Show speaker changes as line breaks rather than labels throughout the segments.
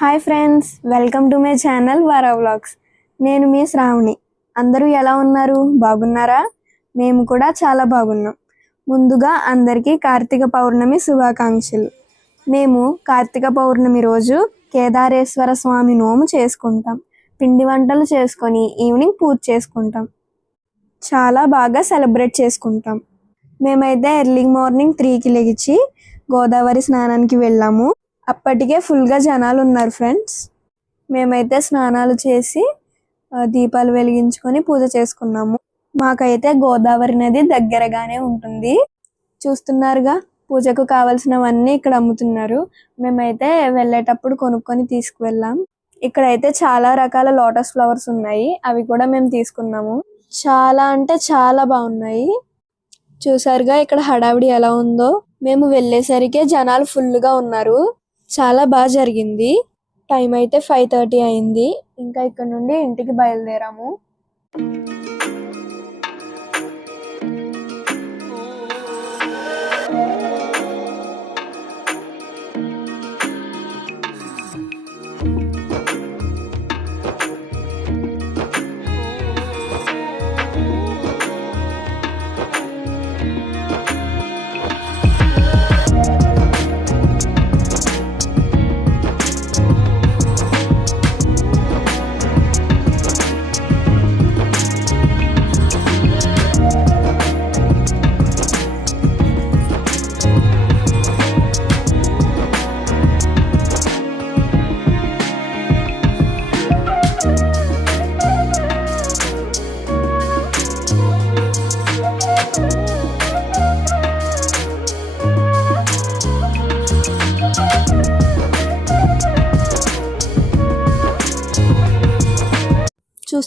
Hi friends welcome to my channel Vara vlogs. నేను మీ శ్రావణి. అందరూ ఎలా ఉన్నారు? బాగున్నారా? మేము కూడా చాలా బాగున్నాం. ముందుగా అందరికీ కార్తీక పౌర్ణమి శుభాకాంక్షలు. మేము కార్తీక పౌర్ణమి రోజు కేదారేశ్వర స్వామి నోము చేసుకుంటాం. పిండి వంటలు చేసుకొని ఈవినింగ్ పూజ చేసుకుంటాం. చాలా బాగా సెలబ్రేట్ చేసుకుంటాం. మేమైతే ఎర్లీ మార్నింగ్ త్రీకి లెగిచి గోదావరి స్నానానికి వెళ్ళాము. అప్పటికే ఫుల్గా జనాలు ఉన్నారు ఫ్రెండ్స్ మేమైతే స్నానాలు చేసి దీపాలు వెలిగించుకొని పూజ చేసుకున్నాము. మాకైతే గోదావరి నది దగ్గరగానే ఉంటుంది. చూస్తున్నారుగా పూజకు కావలసినవన్నీ ఇక్కడ అమ్ముతున్నారు. మేమైతే వెళ్ళేటప్పుడు కొనుక్కొని తీసుకువెళ్ళాం. ఇక్కడైతే చాలా రకాల లోటస్ ఫ్లవర్స్ ఉన్నాయి. అవి కూడా మేము తీసుకున్నాము. చాలా అంటే చాలా బాగున్నాయి. చూసారుగా ఇక్కడ హడావిడి ఎలా ఉందో. మేము వెళ్ళేసరికి జనాలు ఫుల్గా గా ఉన్నారు. చాలా బాగా జరిగింది. టైం అయితే ఫైవ్ థర్టీ అయింది. ఇంకా ఇక్కడ నుండి ఇంటికి బయలుదేరాము.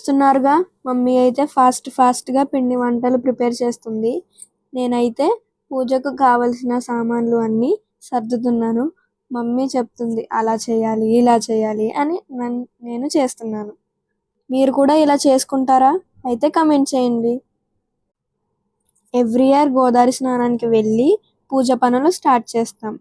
చూస్తున్నారుగా? మమ్మీ అయితే ఫాస్ట్ ఫాస్ట్గా పిండి వంటలు ప్రిపేర్ చేస్తుంది. నేనైతే పూజకు కావలసిన సామాన్లు అన్నీ సర్దుతున్నాను. మమ్మీ చెప్తుంది అలా చేయాలి ఇలా చేయాలి అని నన్- నేను చేస్తున్నాను. మీరు కూడా ఇలా చేసుకుంటారా? అయితే కమెంట్ చేయండి. ఎవ్రీ ఇయర్ గోదావరి స్నానానికి వెళ్ళి పూజ పనులు స్టార్ట్ చేస్తాం.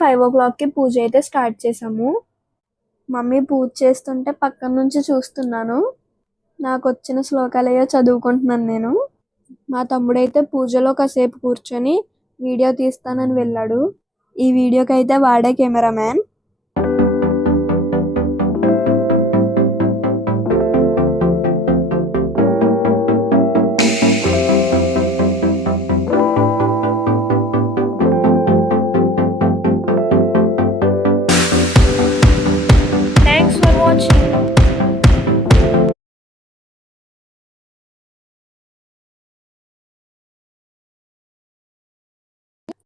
ఫైవ్ ఓ క్లాక్కి పూజ అయితే స్టార్ట్ చేసాము మమ్మీ పూజ చేస్తుంటే పక్కన నుంచి చూస్తున్నాను. నాకు వచ్చిన శ్లోకాలయ్యో చదువుకుంటున్నాను నేను. మా తమ్ముడైతే పూజలో కాసేపు కూర్చొని వీడియో తీస్తానని వెళ్ళాడు. ఈ వీడియోకి అయితే వాడే కెమెరామ్యాన్.